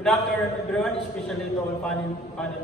Good afternoon everyone, especially to all panel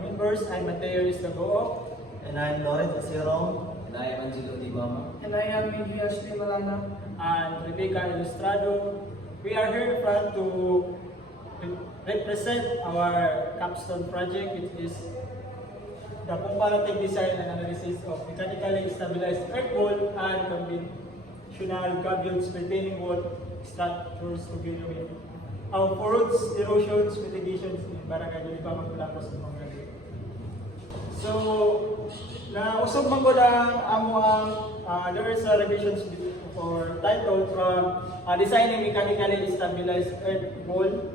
members. I'm Mateo Isdagoo. And I'm Lawrence Asirong. And I am Angelo Dibama. And I am Miguel Ashley Malana. And Rebecca Ilustrado. We are here to represent our capstone project, which is the comparative design and analysis of mechanically stabilized earth wall and conventional gabions retaining wall structures together with our roads, erosions, mitigations in Barangay Dulibamang, Bulacan, Pampanga. So, nausog man ko lang there is a revisions for title from designing mechanically stabilized earth wall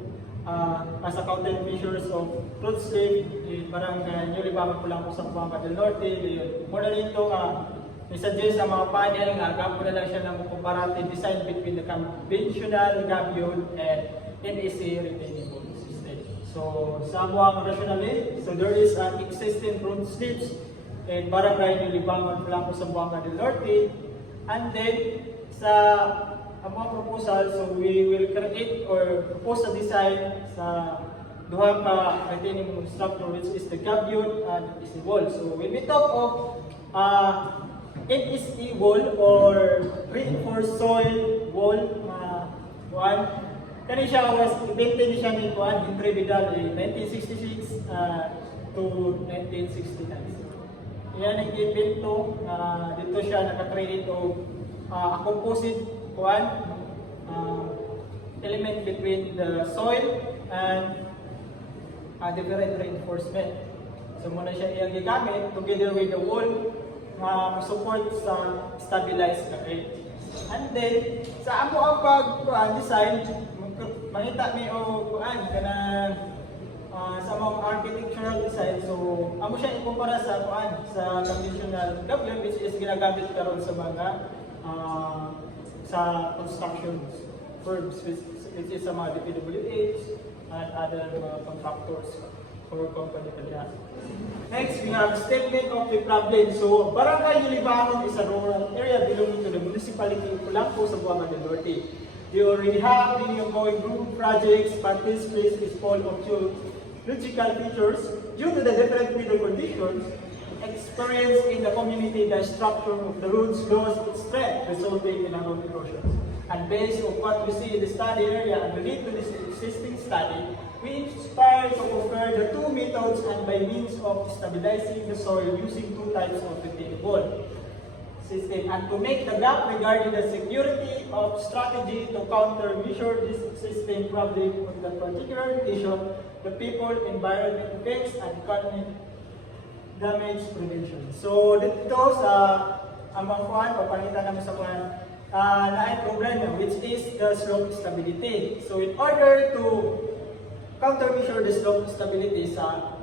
as a countermeasures of truth slip in Barangay Dulibamang, Bulacan, Pampanga del Norte. Muna rin ito i-suggest sa mga panel nga gapo na lang siya ng comparative design between the conventional gabion and NSA retaining wall system. So, sa mga rationally, so there is an existing front slips in Barangay Dulibamang, Bulacan, Pampanga del Norte. And then, sa mga proposal, so we will create or propose a design sa duha ka retaining wall structure, which is the gabion and NSA wall. So, when we talk of NSA wall or reinforced soil wall, kani siya was invented siya ni Juan Henry Vidal in 1966 to 1969. Yan ang invento dito siya naka-create o a composite element between the soil and different reinforcement. So muna siya iyang gigamit together with the wall support sa stabilized earth. And then sa amo ang pag-design mangita mi o sa mga architectural design, so amo siya ikumpara sa sa conventional gabion, which is ginagamit karon sa mga sa construction firms, which is sa mga DPWH and other contractors or company kanila. Next, we have statement of the problem. So, Barangay Dulibamang is a rural area belonging to the municipality of Pulampo, Zamboanga del Norte. They already have many ongoing group projects, but this place is full of geological features due to the different weather conditions experienced in the community. The structure of the roads lost its strength, resulting in a road erosion. And based on what we see in the study area and relate to this existing study, we inspired to compare the two methods and by means of stabilizing the soil using two types of retaining wall system, and to make the gap regarding the security of strategy to counter-measure this system problem on the particular condition, the people, environment effects, and economic damage prevention. So dito sa amang papalitan naman sa na problem, which is the slope stability. So in order to countermeasure the slope stability sa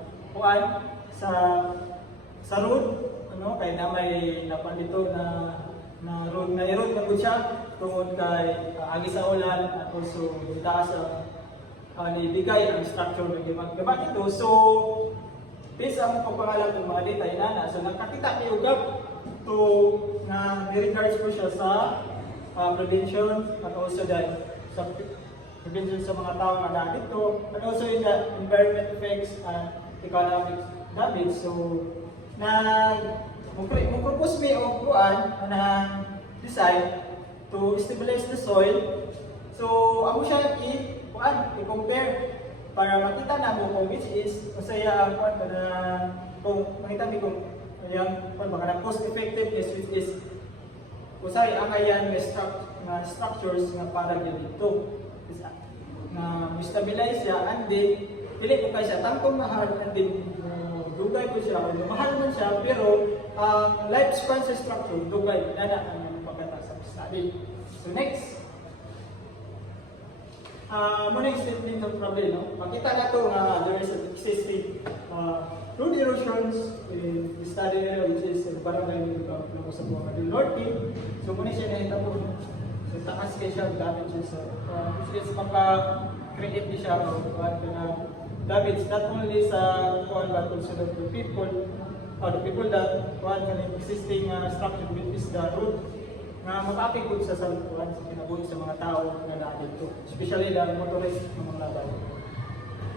sa road, kay na may napandito na road na erode na gud siya tungod kay agi sa ulan at also taas ni bigay ang structure ng gimag ito. So this ang pagpangalan ng mga detail na so nakakita ni ugap to na regards po siya sa prevention at also sa prevention sa mga tao na dito, and also in the environment effects and economic damage. So mupropose mi og na design to stabilize the soil. So amo siya i-compare para makita na mo kung which is masaya ang kung makita mi kung yung baka cost effectiveness, which is usay ang ayan na structures nga para dito na stabilize siya, and then dili ko kay siya tangkong mahal, and then dugay ko siya, mahal man siya, pero ang lifespan sa structure dugay na ang pagkata sa study. So next, muna yung statement of problem, makita na ito nga there is an existing road erosions in the study area, which is in Barangay Dulibamang, Zamboanga del Norte. So muna siya nakita po so taas kayo siya damages, which is maka-create din siya na damage not only sa but also the people that can existing structure, which is the road na makapikot sa salpuan sa kinabuhi sa mga tao na dito, especially the motorized na mga labay.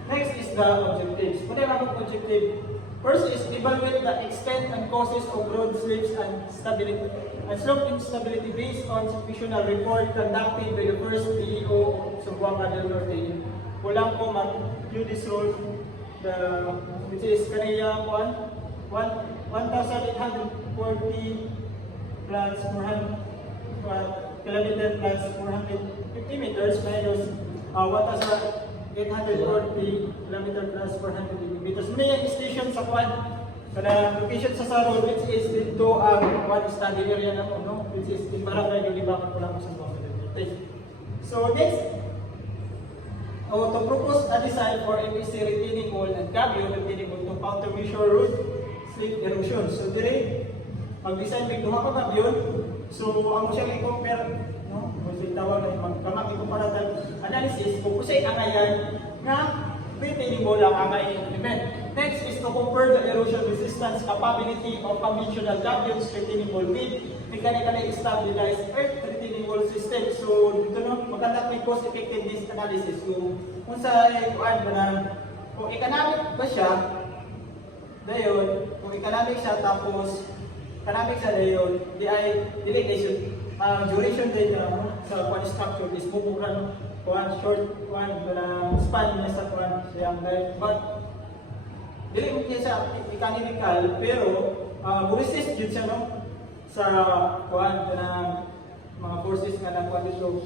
Next, the objectives. What are our objective? First is evaluate the extent and causes of road slips and stability and slope instability based on situational report conducted by the first DEO of Zamboanga del Norte. Kulang ko mag-view this road, which is kanina 1,840 plus 400 kilometer plus 450 meters minus 1,840 kilometer plus 450 meters. Muna yung station sa Kwan, kada location sa Sarol, which is dito ang Kwan study area na no? Which is in Barangay Libangan ko lang sa Zamboanga. So next, to propose a design for MPC retaining wall and cabio retaining wall to countermeasure road slip erosion. So dire, mag-design may duha ka cabio. So ang siya i-compare, no? Kung tawag na magkamaki comparative analysis kung kusay ang ayan nga retaining wall ang angay implement. Next is to compare the erosion resistance capability of conventional gabions retaining wall with mechanically stabilized earth retaining wall system. So dito no, maganda may cost effectiveness analysis. So kung sa kung economic ba siya, dayon, kung economic siya tapos economic siya dayon, di ay delegation duration din sa one structure is bubukan one short one span niya sa one siyang life, but dili mo siya sa mechanical pero resist yun siya no sa kuan na mga forces nga nakuha dito,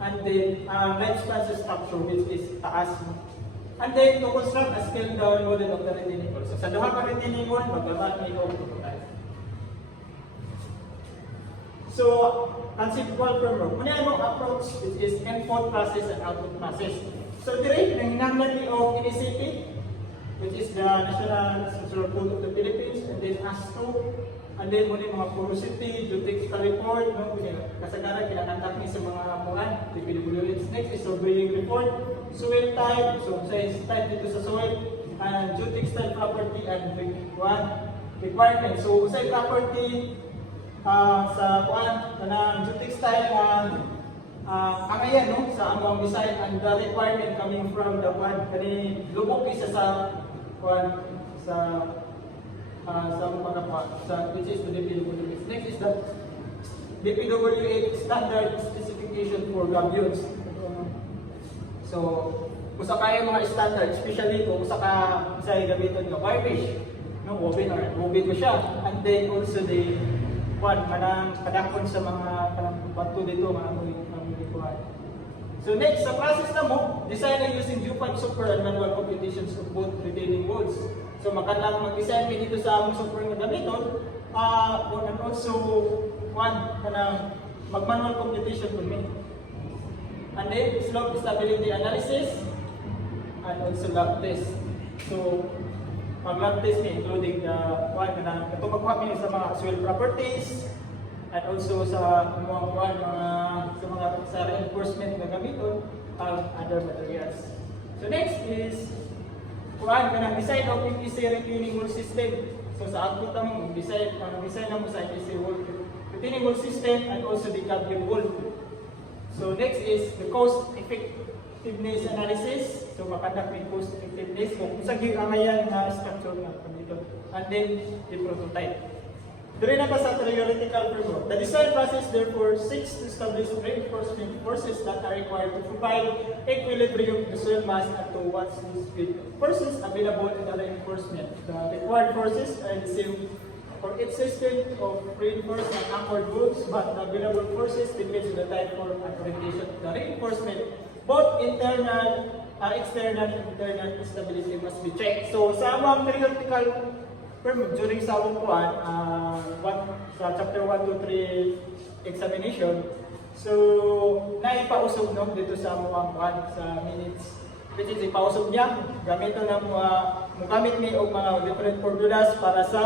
and then lifespan sa structure which is taas no? And then to construct a scaled down model of the retaining wall. So sa duha ka retaining wall maglaban ni prototype. So, conceptual framework. Muna yung approach which is input process and output process. So, direct ng hinanglan ni of initiative, which is the National Structural Code of the Philippines, and then ASTO, and then muna yung mga porosity, geotechnical report, no? Kasagaran, kinakantak niya sa mga apuan, PWH. Next is surveying report, soil type, so size type dito sa soil, and geotechnical property, and requirement. So, sa property, sa kuan kanang geotextile ang ayan no sa among design and the requirement coming from the kuan kani lubok isa sa kuan sa mga sa which is the DPWH. Next is the DPWH standard specification for gabions. So usa kayo mga standard, especially kung usa ka say gamiton nga firefish no woven or woven ko siya, and then also the kanang kadakon sa mga kanang bato dito mga kuan. So next sa process na mo, design using Geopipe software and manual computations of both retaining walls. So makadang mag-design dito sa among software nga gamiton, and also kanang mag-manual computation kun mi. And then slope stability analysis and also lab test. So mag-lab test ni including the kanang katupag sa mga soil properties and also sa mga sa reinforcement na gamiton and other materials. So next is kanang design of PVC retaining wall system. So sa output mo design na mo sa PVC wall retaining wall system and also the gabion wall. So next is the cost effectiveness analysis. So makandak may cost effectiveness kung sa giangayan na structure nga dito. And then the prototype. Dire na pa sa theoretical framework. The design process therefore seeks to establish reinforcement forces that are required to provide equilibrium to soil mass and to what's speed. Forces available in the reinforcement. The required forces are the same for each system of reinforced and anchored bolts, but the available forces depends on the type of orientation of the reinforcement. Both internal, external, and internal stability must be checked. So sa mga theoretical during sa akong kuan, sa chapter 1 to 3 examination, so naipausog no dito sa mga kuan sa minutes. Which is ipausog niya, gamito na gamit ni og mga different formulas para sa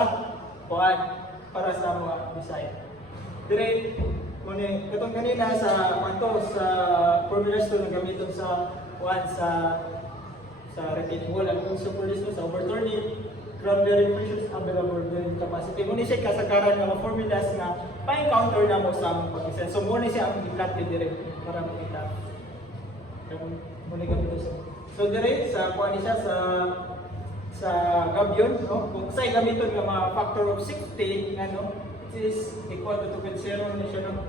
kuan, para sa mga design. Dire muni katong kanina sa sa formulas to na gamiton sa kuan sa retaining wall and also for this sa overturning ground bearing pressures available bearing capacity. Muna siya kasagaran ng formulas na pa-encounter na mo sa among pag-design. So muna siya ang i-plot direct para makita. Muna gamito sa So dire sa kuha ni siya sa gabyon, no? Kung say gamiton nga mga factor of safety, ano, it is equal to 2.0 ni siya, no?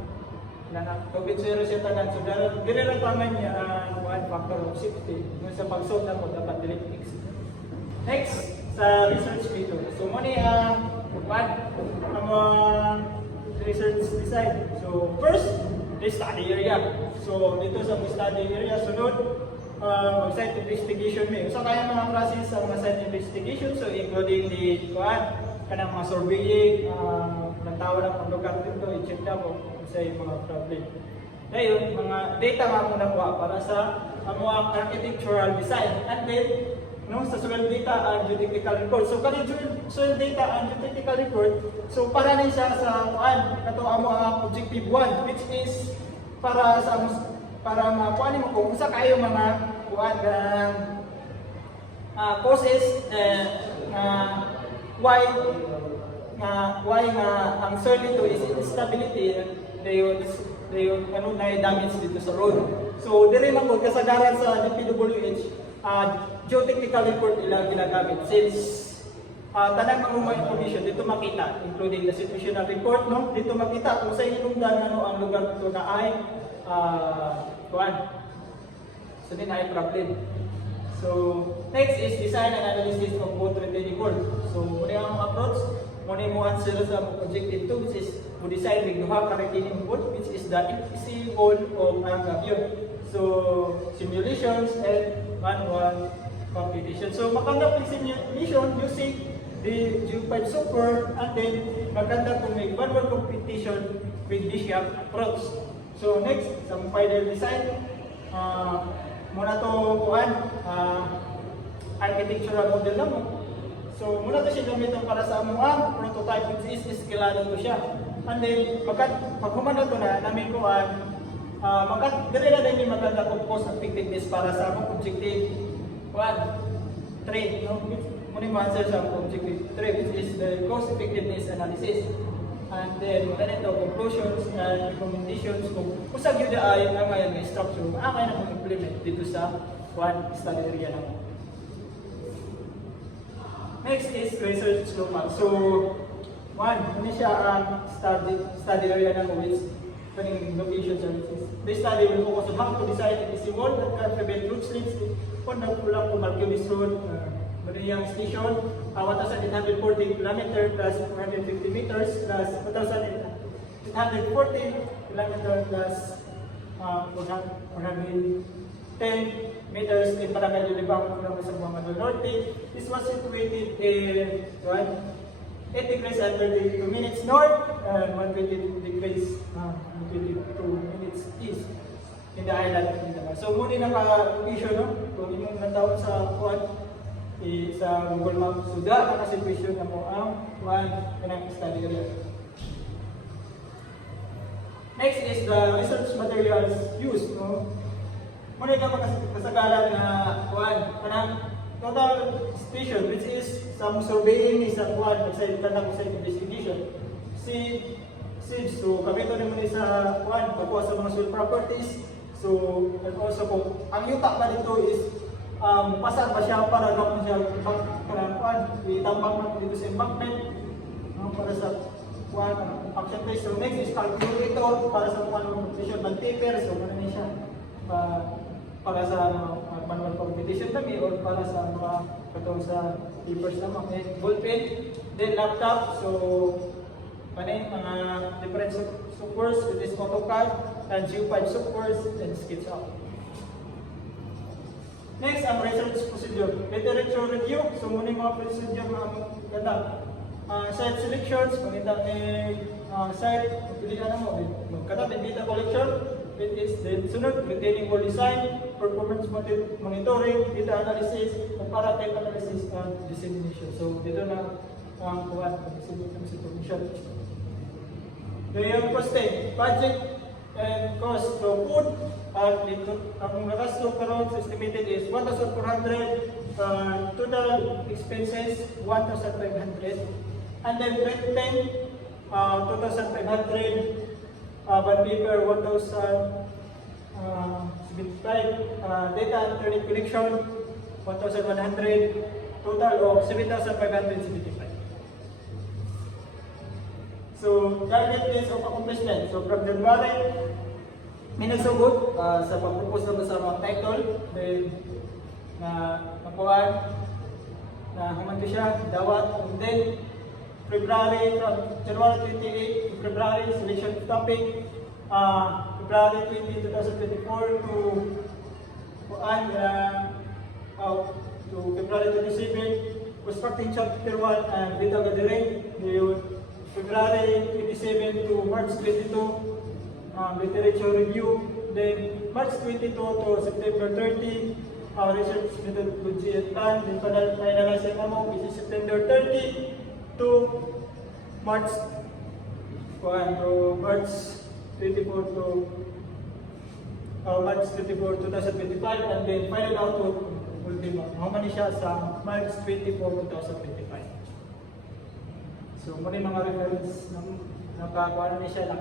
Na 2.0 siya tanan. So dire ra taman niya ang factor of safety. Kung sa pag-solve na po dapat dili x. Next sa research method. So mo ni ang research design. So first, the study area. So dito sa study area sunod site investigation may. So kaya mga klase sa mga site investigation, so including the kanang mga surveying, nagtawa ng lugar dito, i-check na po sa mga problem. Ngayon, mga data nga muna po para sa mga architectural design. And then, no, sa soil data and geotechnical report. So kani soil data and geotechnical report, so para ni siya sa kato amo ang objective 1, which is para sa makuha mo kung sa kayo mga causes why ang soil dito is instability, dayon ano na damage dito sa road. So dire man ko kasagaran sa DPWH geotechnical report nila ginagamit since tanang mga information dito makita, including the situational report, no? Dito makita kung sa hinungdan ano ang lugar dito na ay so din ay problem. So next is design and analysis of both retaining wall. So muna ang approach, muna mo answer sa objective 2, which is to design with duha ka retaining wall, which is the EPC wall of ang gabyon. So simulations and manual competition. So maganda po simulation using the G5 software, and then maganda po may manual competition with Bishop approach. So next, sa final design, muna to architectural model na mo. So muna to siya gamitin para sa among prototype, which is eskalado to siya. And then pag humana to na namin ko dire na din yung maganda kung cost effectiveness para sa among objective 3, no? Muna yung answer sa objective 3, which is the cost effectiveness analysis. And then maganda ito conclusions and recommendations kung usag yun ay ang ngayon may structure kaya na implement dito sa study area naman. Next is research local. So ano siya ang study area naman, which pwedeng location services. This study will focus on how to design a PC wall that can prevent road slips on the Pulang Malkilis Road, Mariyang Station, 1,840 km plus 450 meters plus 1,840 km plus 410 meters in Barangay Lulibang, sa Buanga Norte. This was situated in 8 degrees and 32 minutes north and 122 degrees 22 minutes east in the island of Mindanao. So muna naka-location, no? Kung inyong natawag sa sa Google Maps, so da naka-situation na mo ang kanang study area. Next is the research materials used, no? Muna ka kasagalan na kanang total station, which is some surveying is ang sa investigation. So kami ito naman sa pagkuha sa mga soil properties. So and also po, ang yuta pa dito is pasar pa siya para naman siya itambang naman dito sa embankment, para sa action place. So next is calculator para sa competition ng taper. So ano siya para sa manual competition kami or para sa mga katong sa papers naman. And ballpen, then laptop. So mga different softwares, with this AutoCAD and G5 softwares and SketchUp. Next, ang research procedure. Literature review. So muna yung mga procedure na ganda. Site selections, maganda site, pilihan na mo. Magkata, data collection, it is then sunod, retaining wall design, performance monitoring, data analysis, comparative analysis, and dissemination. So dito na ang dissemination. Yung costing, budget and cost. So food, ang nakasto karon estimated is 1,400, total expenses 1,500, and then rent 2,500, bond paper 1,000, data and internet connection 1,100, total of 7,575. So, target days of accomplishment. So, from January, may nagsugod sa pag-propose naman sa mga title. Then, nakuhaan, na human ko siya, dawat. And then, February, from January 28 to February, selection of topic. February 20, 2024 to kuhaan, to February 27, constructing chapter 1 and data gathering. February 27 to March 22, literature review. Then March 22 to September 30, research methodology and plan. Then finalizing mo, which is September 30 to March 24 to March 24, 2025, and then final output will be how many siya sa March 24, 2025. So, muna yung mga reference nakakuha na siya,